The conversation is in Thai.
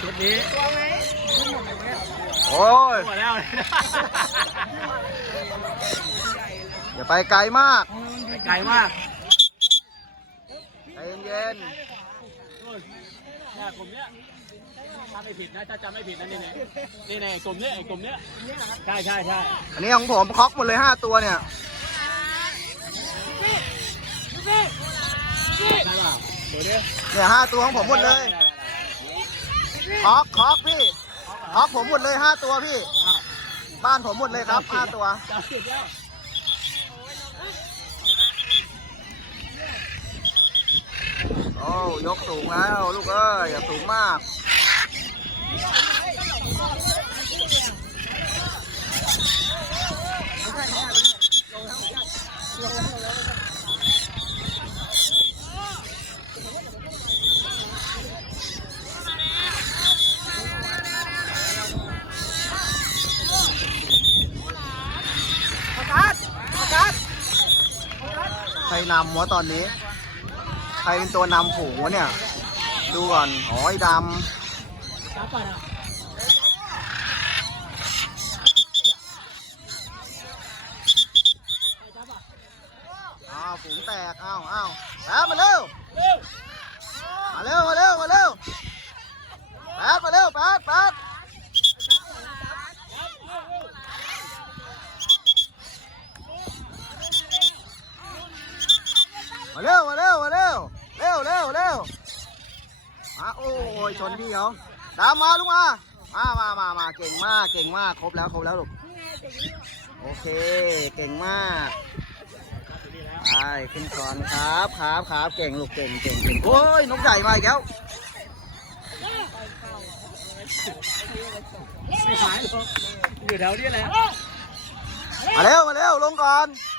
ชุดนี้โอ้ย หมดแล้ว อย่าไปไกลมากไกลมากใจเย็นเนี่ยกลุ่มเนี้ยถ้าไม่ผิดนะถ้าจำไม่ผิดนะนี่เนี่ยนี่เนี่ยกลุ่มเนี้ยไอ้กลุ่มเนี้ยใช่ใช่ใช่ๆอันนี้ของผมคอกหมดเลยห้าตัวเนี่ย ใช่ป่ะ เดี๋ยวนี้เนี่ยห้าตัวของผมหมดเลยคอกคอกพี่คอกผมหมดเลยห้าตัวพี่อ้าวบ้านผมหมดเลยครับห้าตัวจำผิดแล้วโอ้ยกสูงแล้วลูกเอ้ยอย่าสูงมาก นำวะตอนนี้ ใครเป็นตัวนำฝูงวะเนี่ย ดูก่อนอ๋อไอ้ดำอ้าวฝูงแตก อ้าวอ้าวแล้วมาเร็วเร็วมาเร็ว มาเร็ว มาเร็วแปดมาเร็วแปดแปด มาเร็วมาเร็วมาเร็วเร็วเร็วเร็วมาโอ้ยชนพี่เขาตามมาลูกมามามามามาเก่งมากเก่งมากครบแล้วครบแล้วลูกโอเคเก่งมากไปขึ้นก่อนครับครับครับเก่งลูกเก่งเก่งเก่งโอ้ยนกใหญ่มาอีกแล้วไม่หายหรอกอยู่แถวนี้แหละมาเร็วมาเร็วลงก่อนแดงมาเร็ว